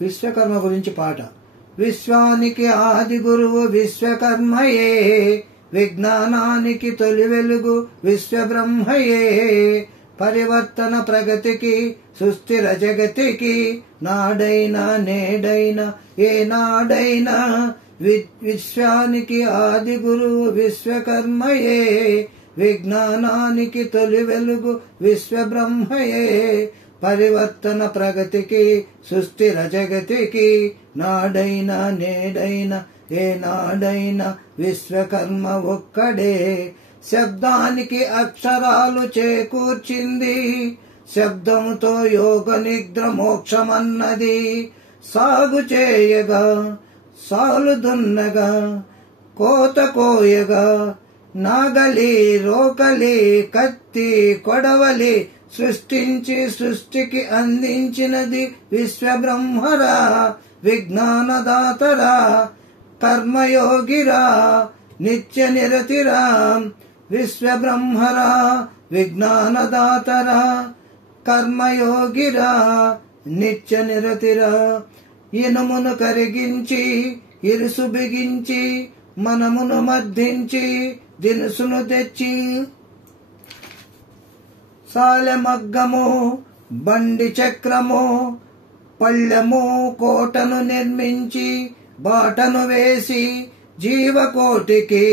విశ్వకర్మ గురించి పాట. విశ్వానికి ఆది గురువు విశ్వకర్మయే, విజ్ఞానానికి తొలి వెలుగు విశ్వబ్రహ్మయే. పరివర్తన ప్రగతికి సుస్థిర జగతికి, నాడైనా నేడైనా ఏనాడైనా విశ్వానికి ఆది గురువు విశ్వకర్మయే, విజ్ఞానానికి తొలి వెలుగు విశ్వబ్రహ్మయే. పరివర్తన ప్రగతికి సుస్థిర జగతికి, నాడైనా నేడైనా ఏనాడైనా విశ్వకర్మ ఒక్కడే. శబ్దానికి అక్షరాలు చేకూర్చింది, శబ్దముతో యోగ నిద్ర మోక్షమన్నది. సాగు చేయగా సాలు దున్నగా కోత కోయగా, నాగలి రోకలి కత్తి కొడవలి సృష్టించి సృష్టికి అందించినది విశ్వబ్రహ్మరా. విజ్ఞానదాతరా కర్మయోగిరా నిత్య నిరతిరా. విశ్వబ్రహ్మరా విజ్ఞానదాతరా కర్మయోగిరా నిత్య నిరతిరా. ఇనుమును కరిగించి ఇరుసు బిగించి, మనమును మద్దించి దినుసును తెచ్చి, సాలెమగ్గము బండి చక్రము పళ్ళెము కోటను నిర్మించి, బాటను వేసి జీవకోటికి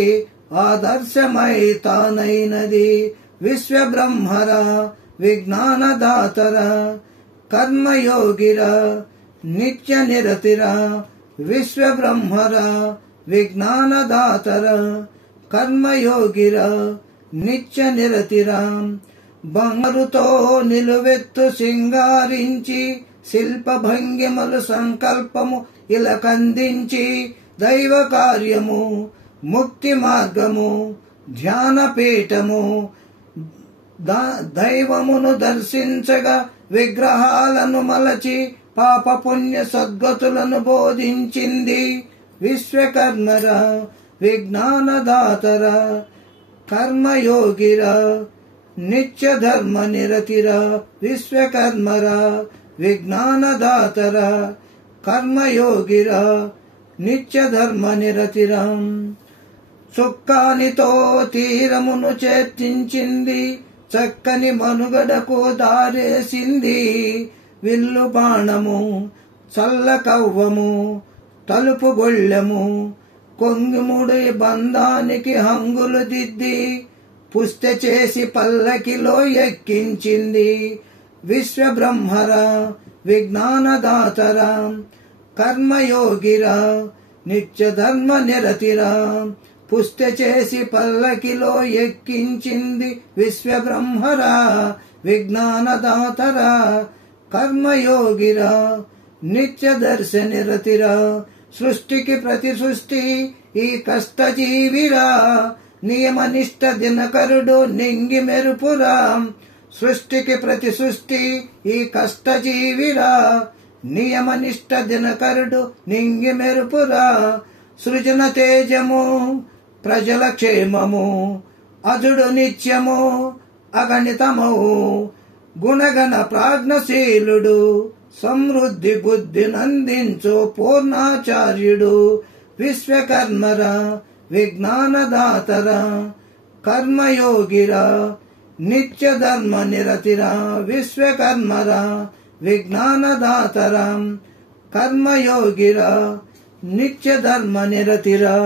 ఆదర్శమై తానైనది విశ్వబ్రహ్మరా. విజ్ఞానదాతరా కర్మయోగిరా నిత్య నిరతిరా. విశ్వబ్రహ్మరా విజ్ఞానదాతరా కర్మయోగిరా నిత్య నిరతిరా. బంగారుతో నిలువెత్తు సింగారించి, శిల్ప భంగిమలు సంకల్పము ఇలకందించి, దైవ కార్యము ముక్తి మార్గము ధ్యానపీఠము దైవమును దర్శించగా, విగ్రహాలను మలచి పాప పుణ్య సద్గతులను బోధించింది విశ్వకర్మరా. విజ్ఞానదాతరా కర్మయోగిరా నిత్య ధర్మ నిరతిరా. విశ్వకర్మరా విజ్ఞానదాతరా కర్మయోగిరా నిత్య ధర్మ నిరతిరా. చుక్కానితో తీరమును చేర్చించింది, చక్కని మనుగడకు దారేసింది. విల్లు బాణము చల్ల కవ్వము తలుపు గొళ్ళెము, కొంగిముడి బంధానికి హంగులు దిద్ది, పుస్తె చేసి పల్లకిలో ఎక్కించింది విశ్వబ్రహ్మరా. విజ్ఞానదాతరా కర్మయోగిరా నిత్య ధర్మ నిరతిరా. పుస్తె చేసి పల్లకిలో ఎక్కించింది విశ్వబ్రహ్మరా. విజ్ఞానదాతరా కర్మయోగిరా నిత్య దర్శ నిరతిరా. సృష్టికి ప్రతి సృష్టి ఈ కష్టజీవిరా, నియమనిష్ట దినకరుడు నింగి మెరుపురా. సృష్టికి ప్రతి సృష్టి ఈ కష్టజీవిరా, నియమనిష్ట దినకరుడు నింగి మెరుపురా. సృజన తేజము ప్రజల క్షేమము, అజుడు నిత్యము అగణితము. గుణగణ ప్రాజ్ఞశీలుడు, సమృద్ధి బుద్ధి నందించు పూర్ణాచార్యుడు విశ్వకర్మరా. విజ్ఞానదాతరా కర్మయోగిరా నిత్య ధర్మ నిరతిరా. విశ్వకర్మరా విజ్ఞానదాతరా కర్మయోగిరా నిత్య ధర్మ నిరతిరా.